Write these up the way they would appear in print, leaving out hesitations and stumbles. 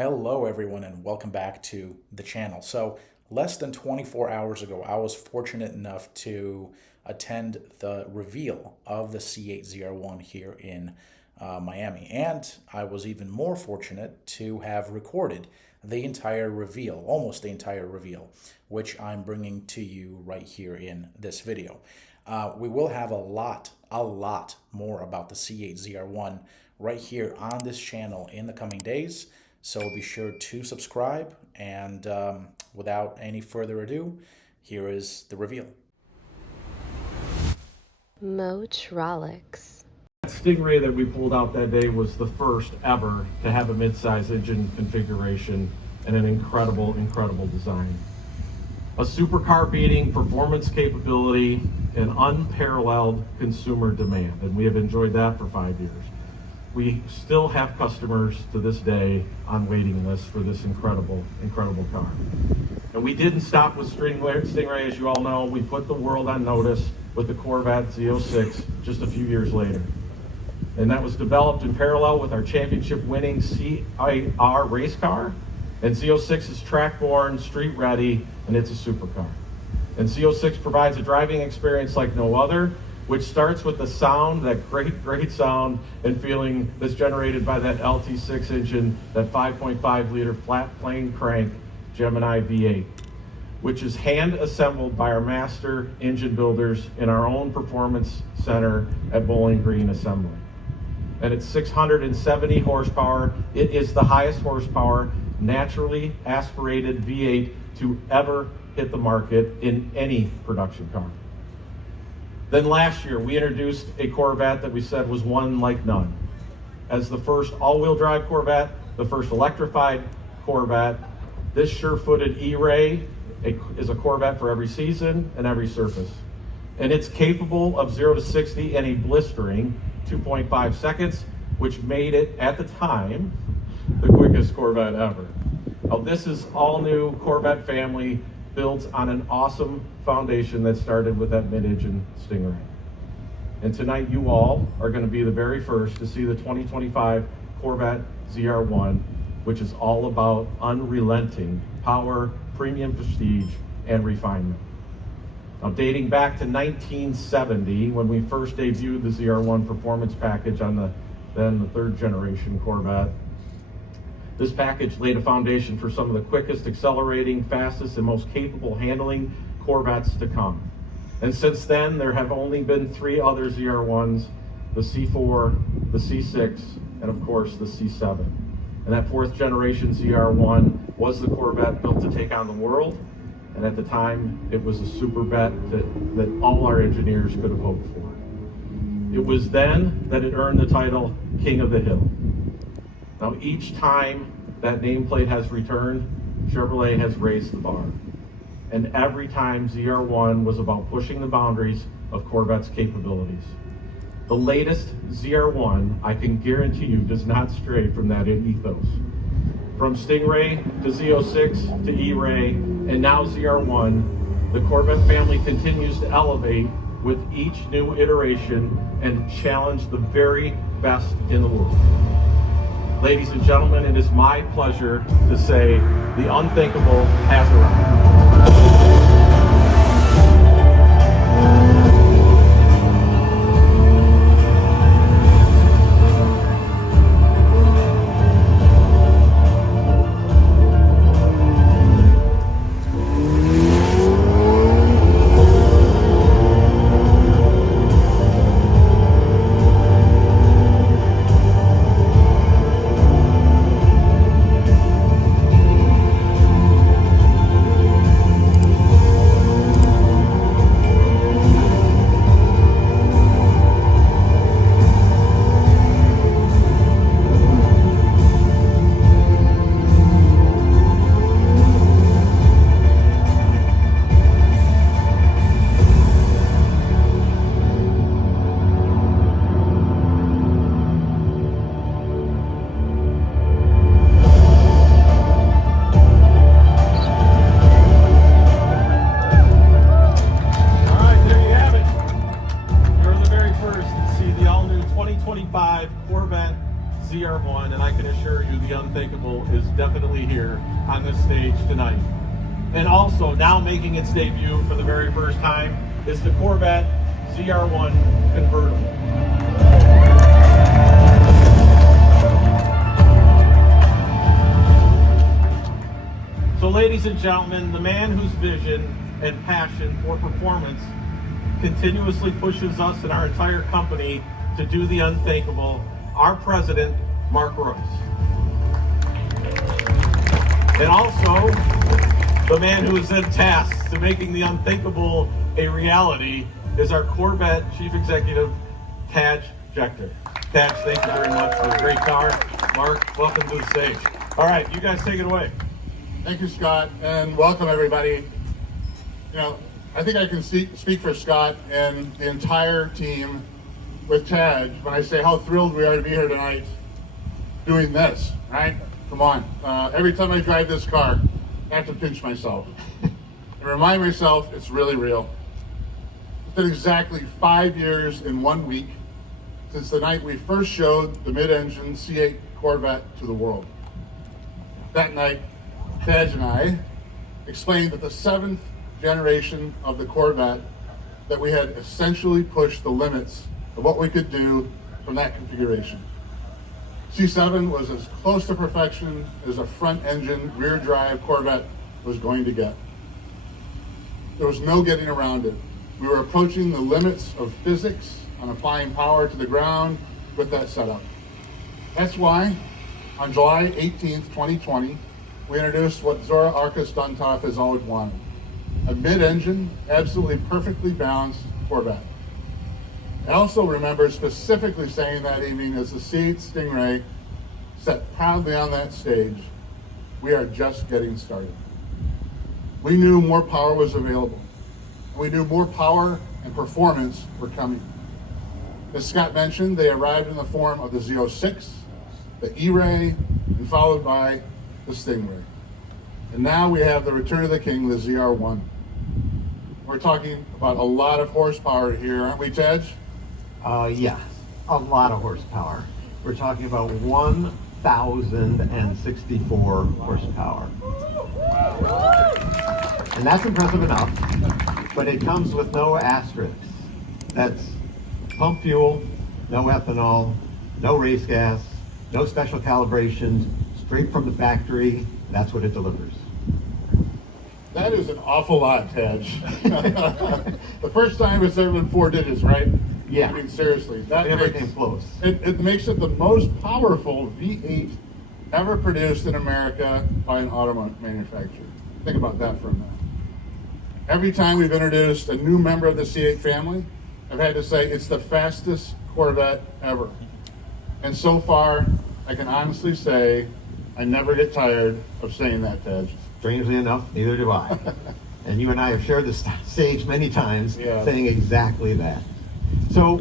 Hello everyone and welcome back to the channel. So less than 24 hours ago, I was fortunate enough to attend the reveal of the C8 ZR1 here in Miami. And I was even more fortunate to have recorded the entire reveal, almost the entire reveal, which I'm bringing to you right here in this video. We will have a lot more about the C8 ZR1 right here on this channel in the coming days. So be sure to subscribe, and without any further ado, here is the reveal. Motronics. That Stingray that we pulled out that day was the first ever to have a mid-size engine configuration and an incredible design. A supercar beating performance capability and unparalleled consumer demand, and we have enjoyed that for 5 years. We still have customers to this day on waiting lists for this incredible car. And we didn't stop with Stingray, as you all know. We put the world on notice with the Corvette Z06 just a few years later. And that was developed in parallel with our championship-winning CIR race car. And Z06 is track-borne, street-ready, and it's a supercar. And Z06 provides a driving experience like no other, which starts with the sound, that great sound and feeling that's generated by that LT6 engine, that 5.5 liter flat plane crank Gemini V8, which is hand assembled by our master engine builders in our own performance center at Bowling Green Assembly. And it's 670 horsepower. It is the highest horsepower naturally aspirated V8 to ever hit the market in any production car. Then last year, we introduced a Corvette that we said was one like none. As the first all-wheel drive Corvette, the first electrified Corvette, this sure-footed E-Ray is a Corvette for every season and every surface. And it's capable of 0 to 60 in a blistering 2.5 seconds, which made it, at the time, the quickest Corvette ever. Now, this is all new Corvette family, built on an awesome foundation that started with that mid-engine Stingray. And tonight you all are going to be the very first to see the 2025 Corvette ZR1, which is all about unrelenting power, premium prestige, and refinement. Now, dating back to 1970, when we first debuted the ZR1 performance package on the third generation Corvette, this package laid a foundation for some of the quickest accelerating, fastest, and most capable handling Corvettes to come. And since then, there have only been 3 other ZR1s, the C4, the C6, and of course the C7. And that 4th generation ZR1 was the Corvette built to take on the world. And at the time, it was a super bet that all our engineers could have hoped for. It was then that it earned the title King of the Hill. Now, each time that nameplate has returned, Chevrolet has raised the bar. And every time ZR1 was about pushing the boundaries of Corvette's capabilities. The latest ZR1, I can guarantee you, does not stray from that ethos. From Stingray to Z06 to E-Ray, and now ZR1, the Corvette family continues to elevate with each new iteration and challenge the very best in the world. Ladies and gentlemen, it is my pleasure to say the unthinkable has arrived. definitely here on this stage tonight. And also, now making its debut for the very first time is the Corvette ZR1 Convertible. So ladies and gentlemen, the man whose vision and passion for performance continuously pushes us and our entire company to do the unthinkable, our president, Mark Royce. And also, the man who is then tasked to making the unthinkable a reality is our Corvette Chief Executive, Tadge Juechter. Tadge, thank you very much for a great car. Mark, welcome to the stage. All right, you guys take it away. Thank you, Scott, and welcome everybody. You know, I think I can speak for Scott and the entire team with Tadge when I say how thrilled we are to be here tonight doing this, right? Come on. Every time I drive this car, I have to pinch myself and remind myself it's really real. It's been exactly 5 years in 1 week since the night we first showed the mid-engine C8 Corvette to the world. That night, Tadge and I explained that the 7th generation of the Corvette, that we had essentially pushed the limits of what we could do from that configuration. C7 was as close to perfection as a front-engine, rear-drive Corvette was going to get. There was no getting around it. We were approaching the limits of physics on applying power to the ground with that setup. That's why, on July 18th, 2020, we introduced what Zora Arkus Duntov has always wanted, a mid-engine, absolutely perfectly balanced Corvette. I also remember specifically saying that evening as the C8 Stingray sat proudly on that stage, we are just getting started. We knew more power was available. We knew more power and performance were coming. As Scott mentioned, they arrived in the form of the Z06, the E-Ray, and followed by the Stingray. And now we have the return of the king, the ZR1. We're talking about a lot of horsepower here, aren't we, Tadge? Yeah, a lot of horsepower. We're talking about 1,064 horsepower. And that's impressive enough, but it comes with no asterisks. That's pump fuel, no ethanol, no race gas, no special calibrations, straight from the factory. That's what it delivers. That is an awful lot, Tadge. The first time it's ever been 4 digits, right? Yeah. I mean, seriously. That Never came close. It makes it the most powerful V8 ever produced in America by an auto manufacturer. Think about that for a minute. Every time we've introduced a new member of the C8 family, I've had to say it's the fastest Corvette ever. And so far, I can honestly say I never get tired of saying that, Tadge. Strangely enough, neither do I. And you and I have shared this stage many times, Yeah. saying exactly that. So,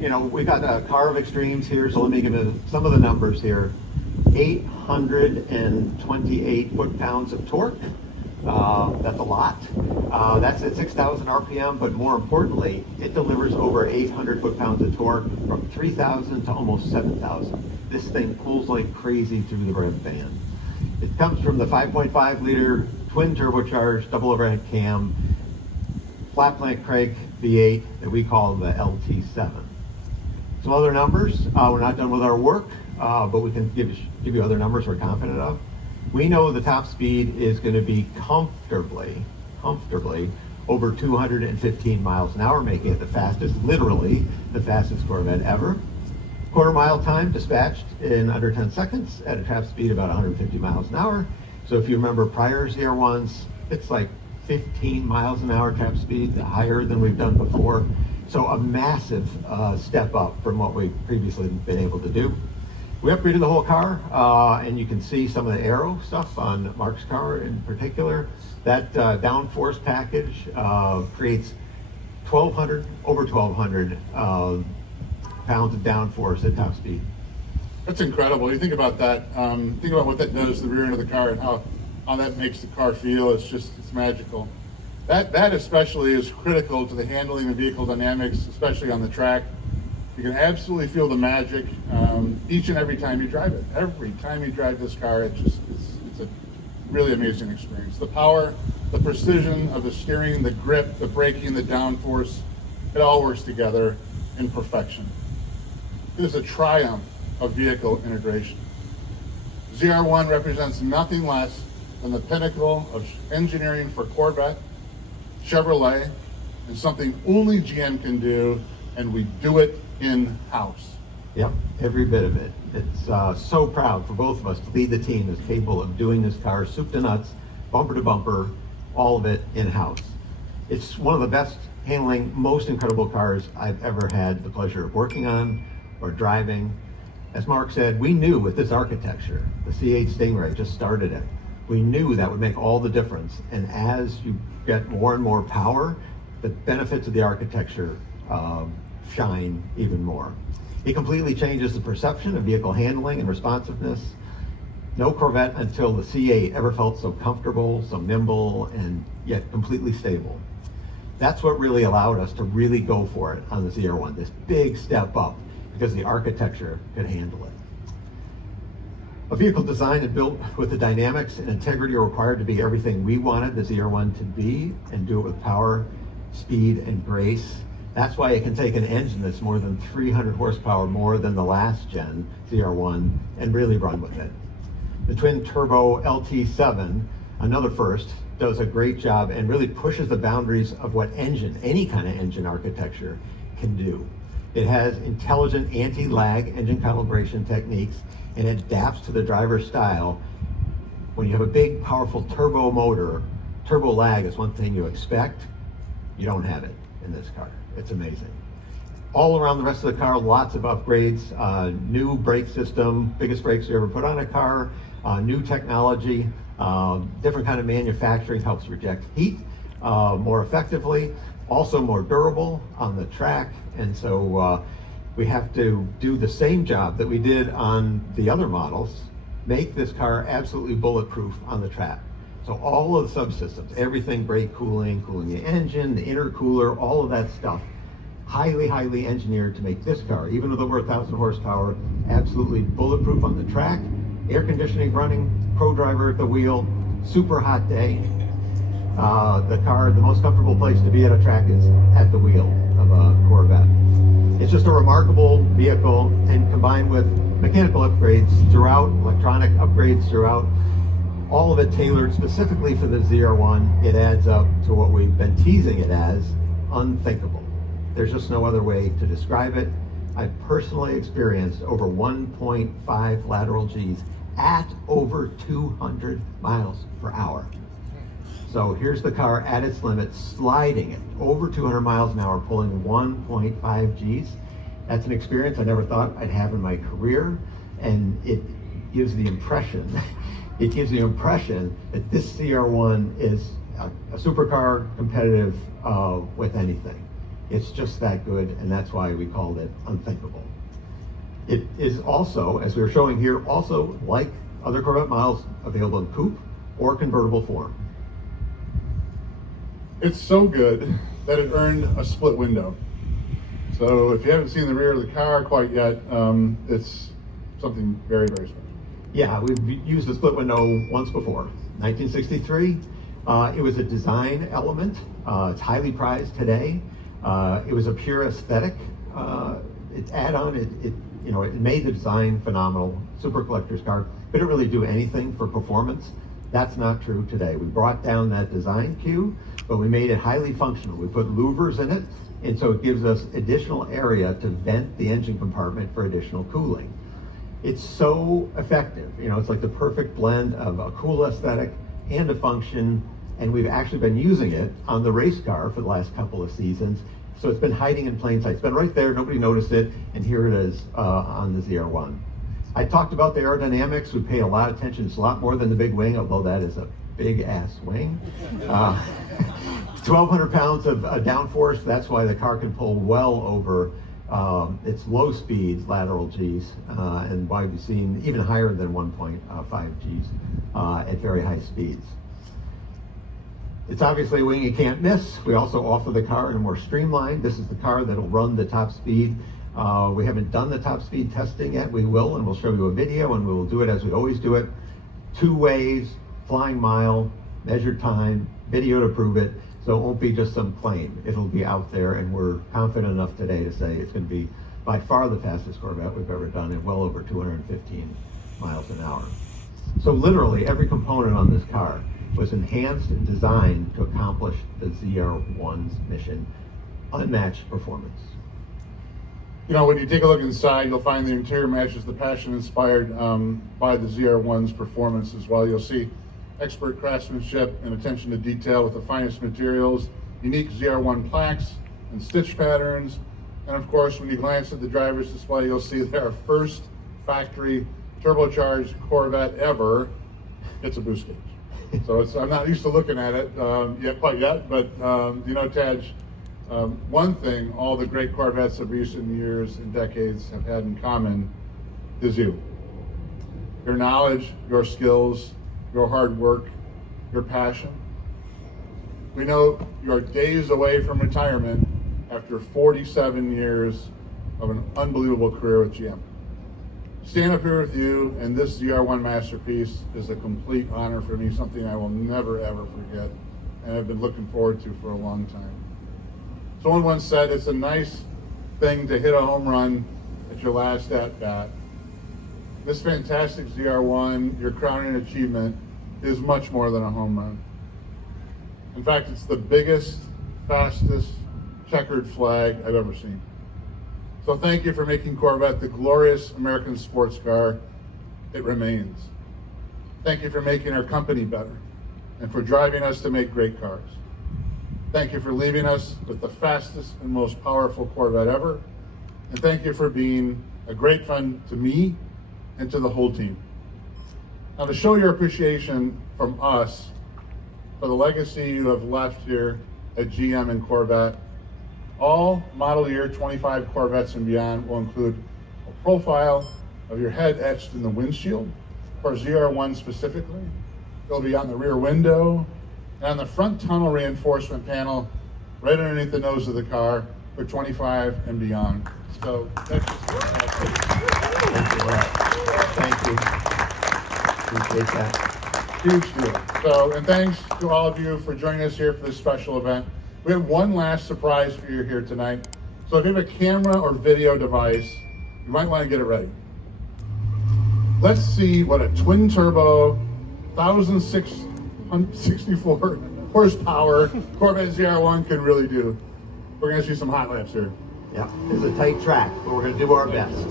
you know, we got a car of extremes here, so let me give you some of the numbers here. 828 foot-pounds of torque. That's a lot. That's at 6,000 RPM, but more importantly, it delivers over 800 foot-pounds of torque from 3,000 to almost 7,000. This thing pulls like crazy through the rev band. It comes from the 5.5 liter twin turbocharged double overhead cam flat blank crank V8 that we call the LT7. Some other numbers. We're not done with our work, but we can give you other numbers we're confident of. We know the top speed is going to be comfortably over 215 miles an hour, making it the fastest, literally the fastest Corvette ever. Quarter mile time dispatched in under 10 seconds at a top speed about 150 miles an hour. So if you remember prior ZR1s, it's like 15 miles an hour top speed, higher than we've done before. So a massive step up from what we've previously been able to do. We upgraded the whole car, and you can see some of the aero stuff on Mark's car in particular. That downforce package creates over 1,200 pounds of downforce at top speed. That's incredible. You think about that. Think about what that does to the rear end of the car and how that makes the car feel. It's magical. That especially is critical to the handling of vehicle dynamics, especially on the track. You can absolutely feel the magic each and every time you drive it. Every time you drive this car, it's a really amazing experience. The power, the precision of the steering, the grip, the braking, the downforce, it all works together in perfection. It is a triumph of vehicle integration. ZR1 represents nothing less than the pinnacle of engineering for Corvette, Chevrolet, and something only GM can do, and we do it in-house. Yep, every bit of it. It's so proud for both of us to lead the team that's capable of doing this car soup to nuts, bumper to bumper, all of it in-house. It's one of the best handling, most incredible cars I've ever had the pleasure of working on or driving. As Mark said, we knew with this architecture, the C8 Stingray just started it. We knew that would make all the difference. And as you get more and more power, the benefits of the architecture shine even more. It completely changes the perception of vehicle handling and responsiveness. No Corvette until the C8 ever felt so comfortable, so nimble, and yet completely stable. That's what really allowed us to really go for it on the ZR1, this big step up, because the architecture could handle it. A vehicle designed and built with the dynamics and integrity required to be everything we wanted the ZR1 to be, and do it with power, speed, and grace. That's why it can take an engine that's more than 300 horsepower more than the last gen ZR1 and really run with it. The twin turbo LT7, another first, does a great job and really pushes the boundaries of what engine, any kind of engine architecture, can do. It has intelligent anti-lag engine calibration techniques and adapts to the driver's style. When you have a big, powerful turbo motor, turbo lag is one thing you expect. You don't have it in this car. It's amazing. All around the rest of the car, lots of upgrades, new brake system, biggest brakes you ever put on a car, new technology, different kind of manufacturing, helps reject heat more effectively, also more durable on the track. And so we have to do the same job that we did on the other models, make this car absolutely bulletproof on the track. So all of the subsystems, everything, brake cooling, cooling the engine, the intercooler, all of that stuff, highly, highly engineered to make this car, even with over 1,000 horsepower, absolutely bulletproof on the track, air conditioning running, co-driver at the wheel, super hot day. The car, the most comfortable place to be at a track is at the wheel of a Corvette. It's just a remarkable vehicle, and combined with mechanical upgrades throughout, electronic upgrades throughout, all of it tailored specifically for the ZR1, it adds up to what we've been teasing it as, unthinkable. There's just no other way to describe it. I've personally experienced over 1.5 lateral Gs at over 200 miles per hour. So here's the car at its limit, sliding it over 200 miles an hour, pulling 1.5 Gs. That's an experience I never thought I'd have in my career, and it gives the impression that this ZR1 is a supercar competitive with anything. It's just that good, and that's why we called it unthinkable. It is also, as we were showing here, also like other Corvette models, available in coupe or convertible form. It's so good that it earned a split window. So if you haven't seen the rear of the car quite yet, it's something very, very special. Yeah, we've used the split window once before. 1963, it was a design element. It's highly prized today. It was a pure aesthetic. It's add-on. It made the design phenomenal. Super collector's car. Couldn't really do anything for performance. That's not true today. We brought down that design cue, but we made it highly functional. We put louvers in it, and so it gives us additional area to vent the engine compartment for additional cooling. It's so effective. It's like the perfect blend of a cool aesthetic and a function, and we've actually been using it on the race car for the last couple of seasons. So it's been hiding in plain sight. It's been right there, nobody noticed it, and here it is on the ZR1. I talked about the aerodynamics. We pay a lot of attention. It's a lot more than the big wing, although that is a big ass wing. 1,200 pounds of downforce. That's why the car can pull well over its low speed lateral Gs, and why we've seen even higher than 1.5 Gs at very high speeds. It's obviously a wing you can't miss. We also offer the car in a more streamlined. This is the car that'll run the top speed We haven't done the top speed testing yet. We will, and we'll show you a video, and we will do it as we always do it. 2 ways, flying mile, measured time, video to prove it. So it won't be just some claim. It'll be out there, and we're confident enough today to say it's going to be by far the fastest Corvette we've ever done, and well over 215 miles an hour. So literally every component on this car was enhanced and designed to accomplish the ZR1's mission, unmatched performance. You know, when you take a look inside, you'll find the interior matches the passion inspired by the ZR1's performance as well. You'll see expert craftsmanship and attention to detail with the finest materials, unique ZR1 plaques and stitch patterns. And of course, when you glance at the driver's display, you'll see that our first factory turbocharged Corvette ever gets a boost gauge. So I'm not used to looking at it quite yet, but you know, Tadge, one thing all the great Corvettes of recent years and decades have had in common is you. Your knowledge, your skills, your hard work, your passion. We know you're days away from retirement after 47 years of an unbelievable career with GM. Stand up here with you, and this ZR1 masterpiece is a complete honor for me, something I will never ever forget, and I've been looking forward to for a long time. Someone once said it's a nice thing to hit a home run at your last at bat. This fantastic ZR1, your crowning achievement, is much more than a home run. In fact, it's the biggest, fastest checkered flag I've ever seen. So thank you for making Corvette the glorious American sports car it remains. Thank you for making our company better and for driving us to make great cars. Thank you for leaving us with the fastest and most powerful Corvette ever. And thank you for being a great friend to me and to the whole team. Now, to show your appreciation from us for the legacy you have left here at GM and Corvette, all model year 25 Corvettes and beyond will include a profile of your head etched in the windshield, for ZR1 specifically. It'll be on the rear window and on the front tunnel reinforcement panel right underneath the nose of the car for 25 and beyond. So that's just fantastic. Thank you. Appreciate that. Huge deal. So, and thanks to all of you for joining us here for this special event. We have one last surprise for you here tonight. So if you have a camera or video device, you might want to get it ready. Let's see what a twin turbo, 1,664 horsepower Corvette ZR1 can really do. We're going to see some hot laps here. Yeah, it's a tight track, but we're going to do our best.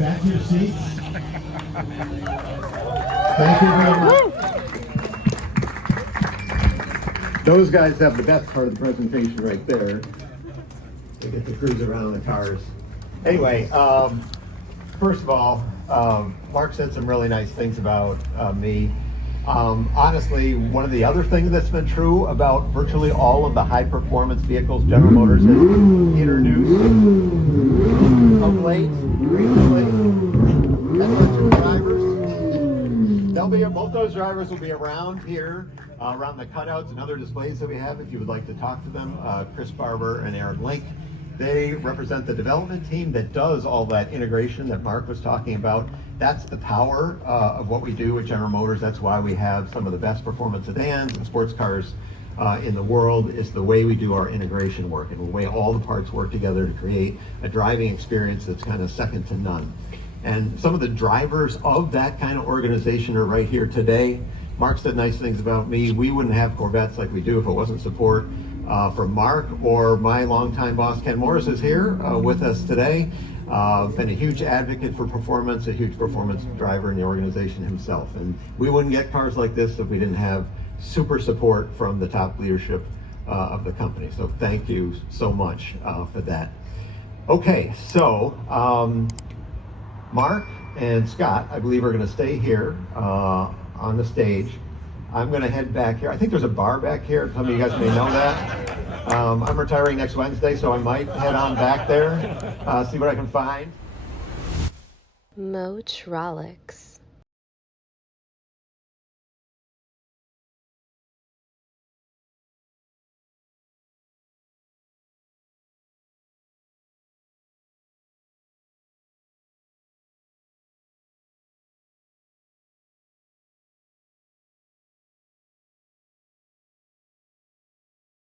back to your seats. Thank you very much. Those guys have the best part of the presentation right there. They get to cruise around the cars. Anyway, first of all, Mark said some really nice things about me. Honestly, one of the other things that's been true about virtually all of the high-performance vehicles General Motors has introduced of late, recently, and our two drivers, both those drivers will be around here, around the cutouts and other displays that we have if you would like to talk to them, Chris Barber and Aaron Link. They represent the development team that does all that integration that Mark was talking about. That's the power of what we do at General Motors. That's why we have some of the best performance sedans and sports cars in the world, is the way we do our integration work and the way all the parts work together to create a driving experience that's kind of second to none. And some of the drivers of that kind of organization are right here today. Mark said nice things about me. We wouldn't have Corvettes like we do if it wasn't support from Mark, or my longtime boss Ken Morris is here with us today. Been a huge advocate for performance, a huge performance driver in the organization himself. And we wouldn't get cars like this if we didn't have super support from the top leadership of the company. So thank you so much for that. Okay, so Mark and Scott, I believe, are going to stay here on the stage. I'm going to head back here. I think there's a bar back here. Some of you guys may know that. I'm retiring next Wednesday, so I might head on back there, see what I can find. Motrolics.